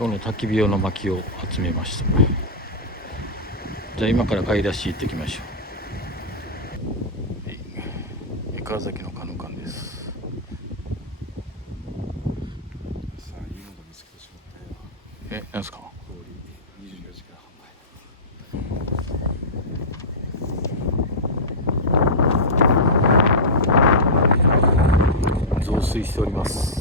今日の焚き火用の薪を集めました。じゃあ今から買い出し行ってきましょう。三河崎のカヌカンです。さあ、いいもの見つけてしまったよ。なんですか？氷24時間販売。増水しております。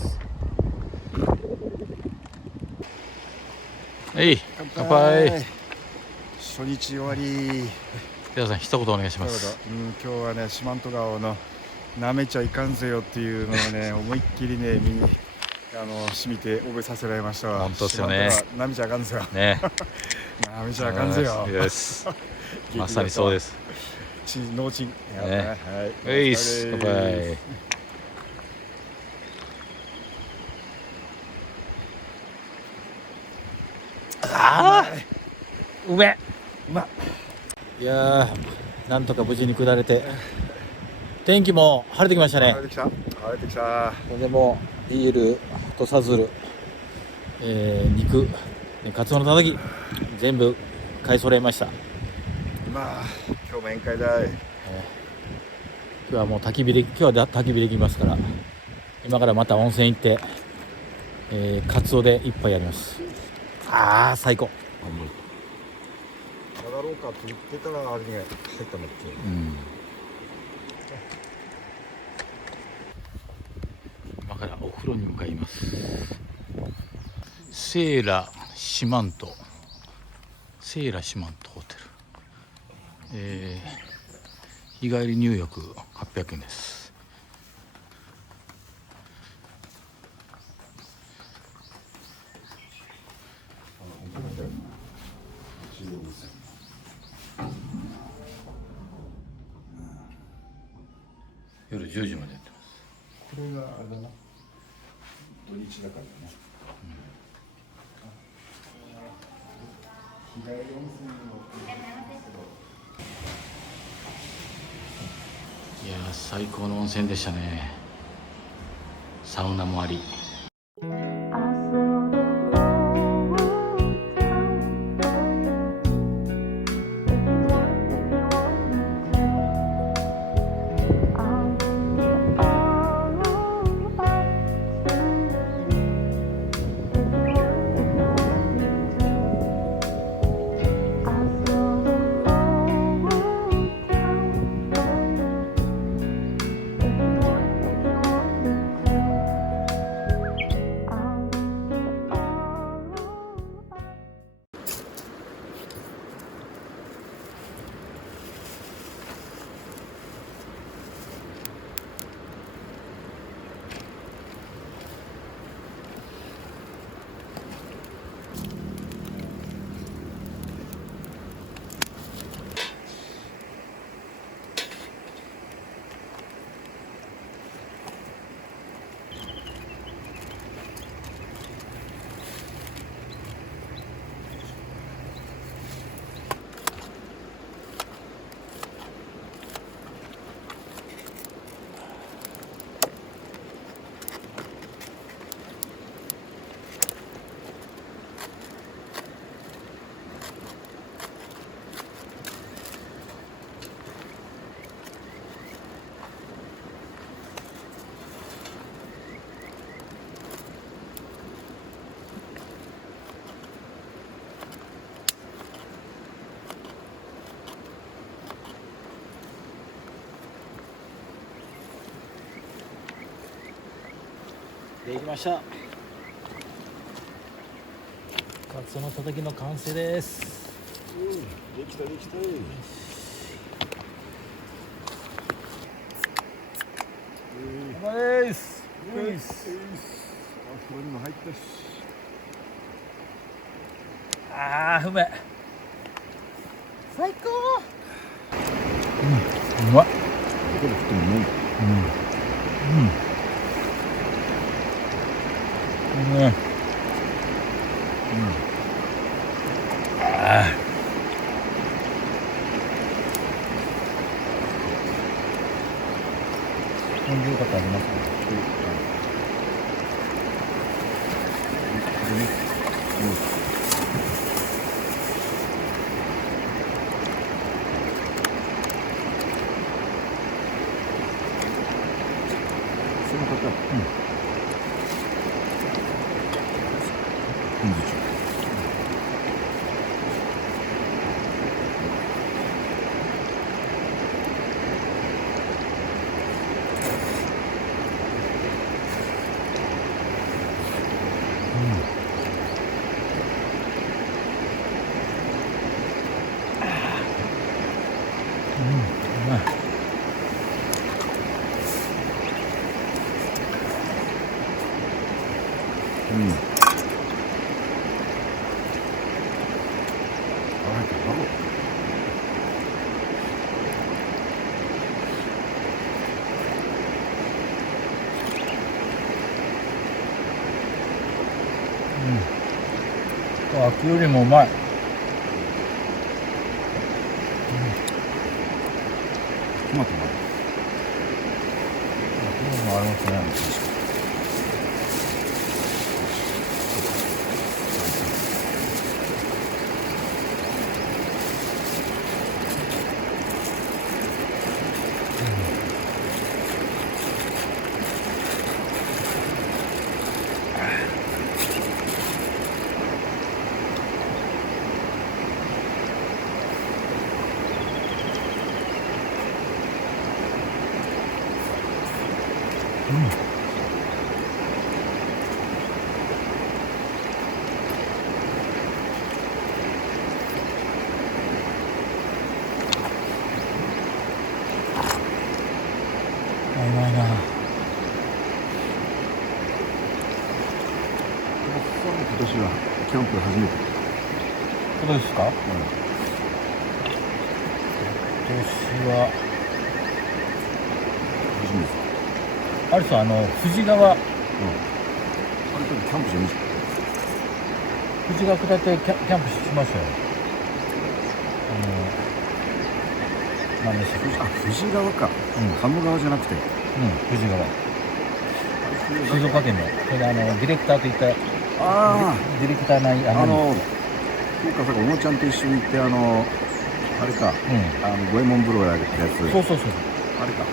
乾杯。初日終わり。皆さん一言お願いします。今日はね、四万十川のなめちゃいかんぜよっていうのをね思いっきりね身に染みて覚えさせられましたわ。本当ですよね。なめちゃいかんぜよ。ね。なめちゃいかんぜよ。です。まさにそうです。ノーチン。ね。はい。乾杯。ああ、うめ。うまっ。いやー、なんとか無事に下れて、天気も晴れてきましたね。晴れてきた。晴れてきた。でもビールとさずる、肉、カツオのたたき全部買い揃えました。まあ今日も宴会だい。今日はもう焚き火できますから、今からまた温泉行って、カツオで一杯やります。ああ最高。上がろうかって言ってたらあれに入ったんだっけ。今からお風呂に向かいます。セーラ四万十ホテル、日帰り入浴800円です。夜10時までやってます。これがあれだな。土日だからね。日帰り温泉の。いやー最高の温泉でしたね。サウナもあり。できました。カツオのたたきの完成です。できた。うまいです。お風呂にも入ったし。ああうめえ。最高。うまっ。どこで食ってもうまい。ポン酢とかありますね。本日秋よりもうまい。トマトももありますね。うまいな。今年はキャンプ初めて。どうですか？今年は初めて。あれさ、富士川、あれ多分キャンプじゃないですか。富士川下ってキャンプしましたよ。何でしたっけ？富士川か。鴨川じゃなくて。富士川。静岡県の。それでディレクターといったデあィレクターない福岡さんがおもちゃんと一緒に行ってあれか、五右衛門風呂やったやつ。そうそうそう。あれか。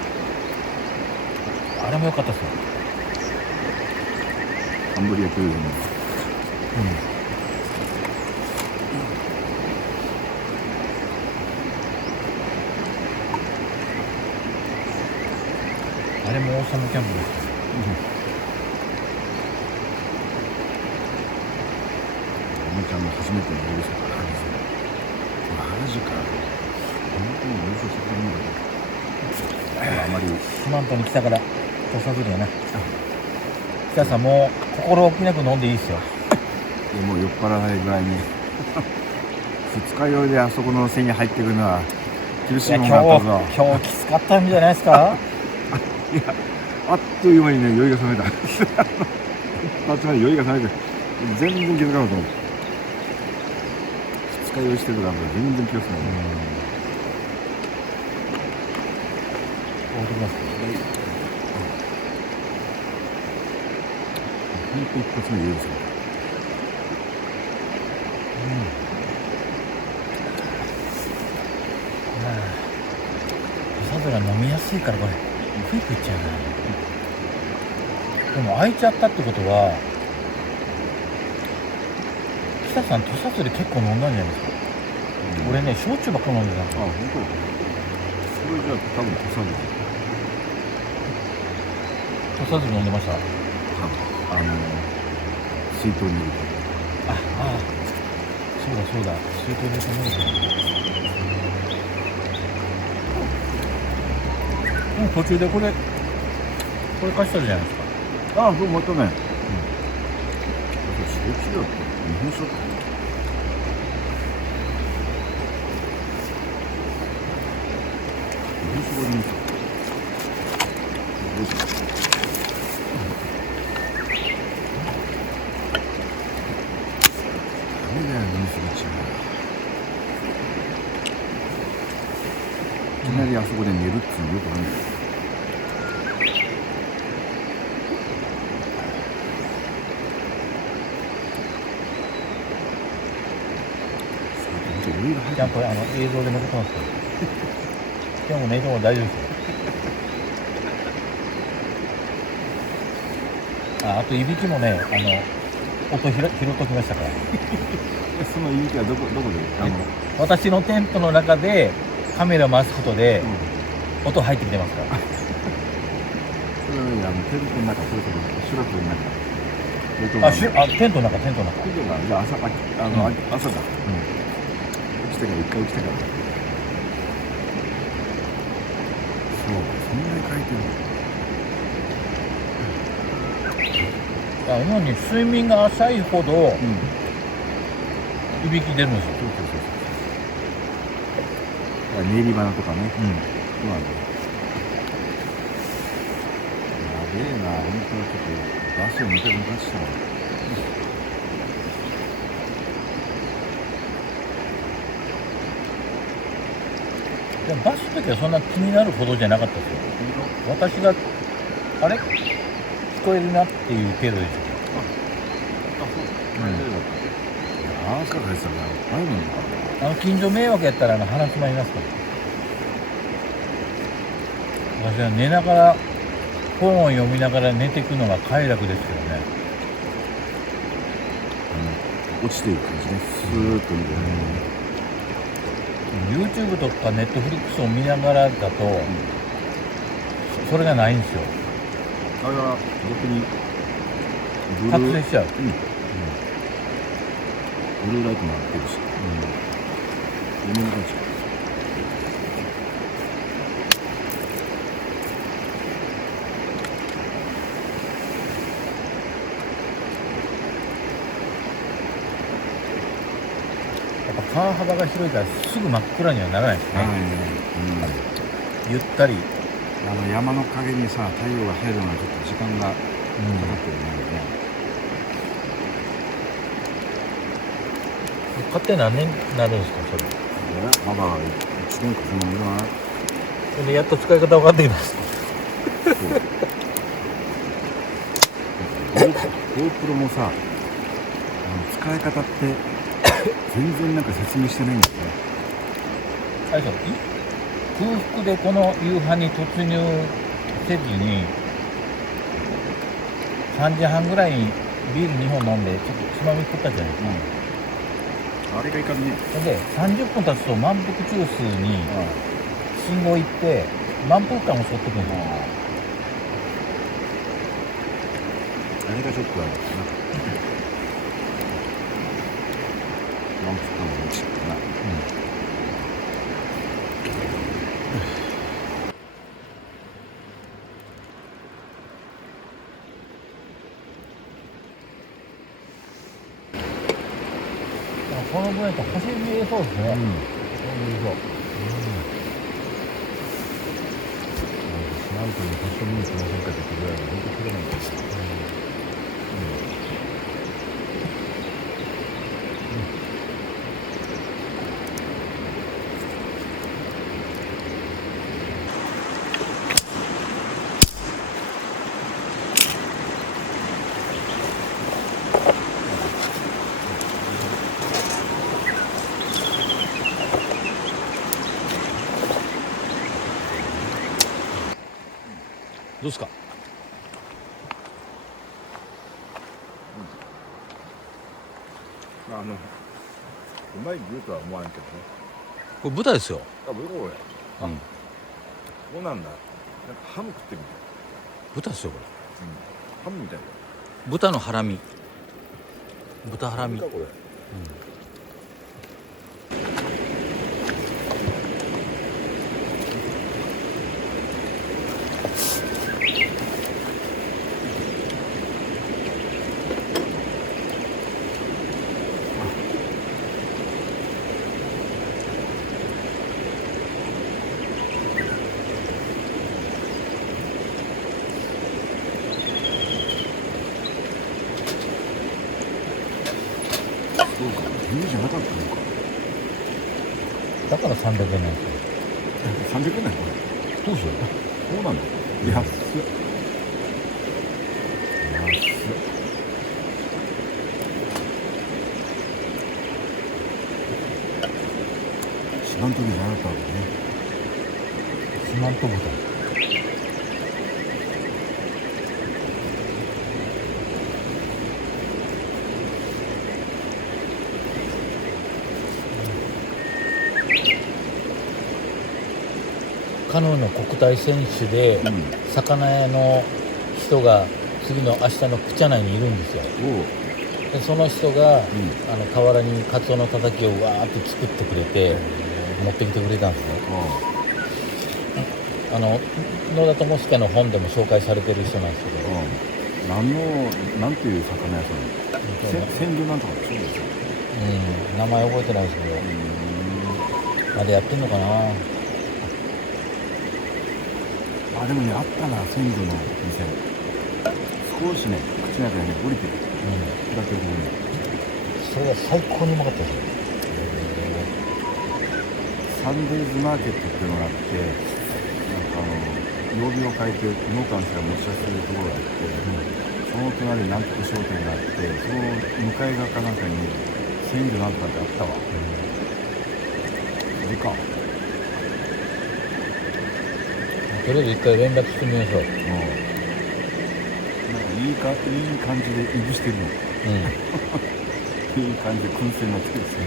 あれも良かったですよ。カンブリアというの。あれもオーサムキャンプです。おもちゃんの初めての夜さから話す。マジか。本当に優勝してくれるんだけど。あまり四万十に来たから土佐釣りやな。北さんもう心置きなく飲んでいいですよ。もう酔っ払わないぐらいに二日酔いであそこの線に入ってくるのは厳しいもんだったぞ。今日きつかったんじゃないですか？いや、あっという間にね酔いが覚めた。一発目で酔いが覚めて全然気づかなかったもん。二日酔いしてるから全然気がつかない。終わります。本当一発目で酔いが覚めた。土佐鶴は飲みやすいからこれクイックいっちゃうな。でも開いちゃったってことは北さん土佐鶴結構飲んだんじゃないですか？俺ね焼酎ばっか飲んでたんですよ。本当。それじゃあ多分土佐鶴。土佐鶴飲んでました？水筒に入れて。そうだそうだ、水筒で飲むから。途中でこれ貸したじゃないですか。そうまたね。焼酎だって日本酒だった。日本酒がいいんですよ。どうしよう。ダメだよ飲みすぎちゃう。いきなりあそこで寝るっていうのよくないんだよ。ちゃんと映像で残ってますけど今日も寝ても大丈夫ですよ。あといびきもね、音拾っときましたから。そのいびきはどこで私のテントの中でカメラ回すことで、音入ってきてますから。それはね、テントの中、それともシュラフの中。テントの中。テントが、じゃあ朝だ。起きてから、一回起きてから。そう、そんなに書いてる。主に睡眠が浅いほど、いびき出るんですよ。そう。練り花とかね。そうなんだ。やべえな、本当はちょっとバスを抜かしたわ。でもバスの時はそんな気になるほどじゃなかったですよ。私があれ聞こえるなっていう程度ですよ。朝からやってたら入るのか近所迷惑やったら鼻詰まりますから。私は寝ながら本を読みながら寝ていくのが快楽ですけどね。落ちていく感じね。スーッと見て、YouTube とか Netflix を見ながらだと、それがないんですよ。あれは逆に覚醒しちゃう。ブルーライトもあってるし、読みながらしやっぱ川幅が広いからすぐ真っ暗にはならないですね。ゆったり。山の陰にさ、太陽が入るのはちょっと時間がかかってるね。買って何年になるんですか、それ。まだ1年かそのぐらい。それでやっと使い方分かってきます。GoPro もさ、使い方って全然なんか説明してないんだよね。空腹でこの夕飯に突入せずに3時半ぐらいにビール2本飲んでちょっとつまみ食ったじゃないですか。あれがいかんね。で30分経つと満腹中枢に信号行って満腹感を襲ってくるんですよ。あれがちょっとあるかな。満腹感も落ちるかな。このぐらいと走り見えそうですね。四万トンにファッション見に来ませんかって言ってぐらいで本当に綺麗なんですよ。どうですか。うまい牛とは思わんけどね。これ豚ですよ。こうなんだ。なんかハム食ってみたい。豚ですよこれ。ハムみたいだ。豚のハラミ。豚ハラミ。これ。そうか、冬じゃなかったのか。だから300円なんですよ。300円なのこれ。どうしよう。そうなんだ。安っ。四万十じゃなかったわけね。四万十豚。カヌーの国体選手で、魚屋の人が次の明日のクチャ内にいるんですよ。でその人が、河原にカツオのたたきをわーって作ってくれて、持ってきてくれたんですね。野田智介の本でも紹介されてる人なんですけど、なんていう魚屋さん？鮮魚なんとかでしょ？名前覚えてないですけど、まだやってんのかな。でもね、あったな、鮮魚の店。少しね、口の中にね、降りてる。だってここに。それが最高にうまかったですよ。サンデーズマーケットっていうのがあって、曜日を変えて農家の人が持ち出するところがあって、その隣に南北商店があって、その向かい側かなんかに鮮魚なんとかってあったわ。それか。とりあえず一回連絡してみましょう。なんかいい感じでいぶしてるの。いい感じで燻製のつけですね。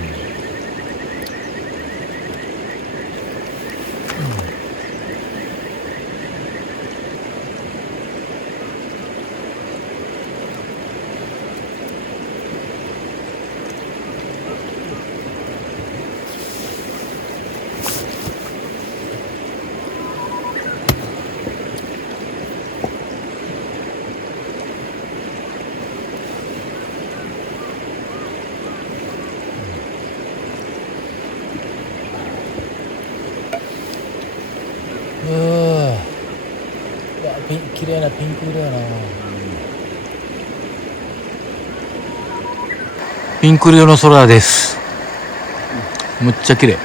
綺麗なピンク色やな。ピンク色の空です。むっちゃ綺麗。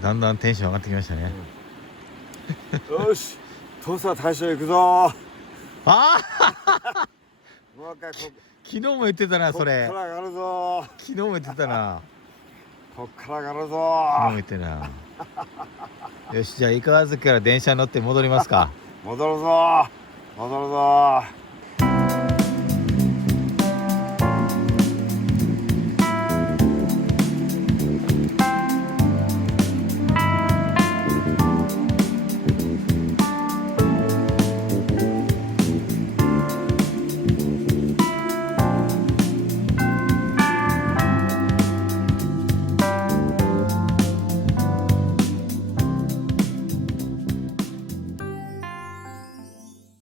だんだんテンション上がってきましたね。よし、土佐大将行くぞ。昨日も言ってたな、それ。こっから上がるぞ。昨日も言ってたな。こっから上がるぞ。昨日も言ってな。よし、じゃあ井川崎から電車に乗って戻りますか。戻るぞ。戻るぞ。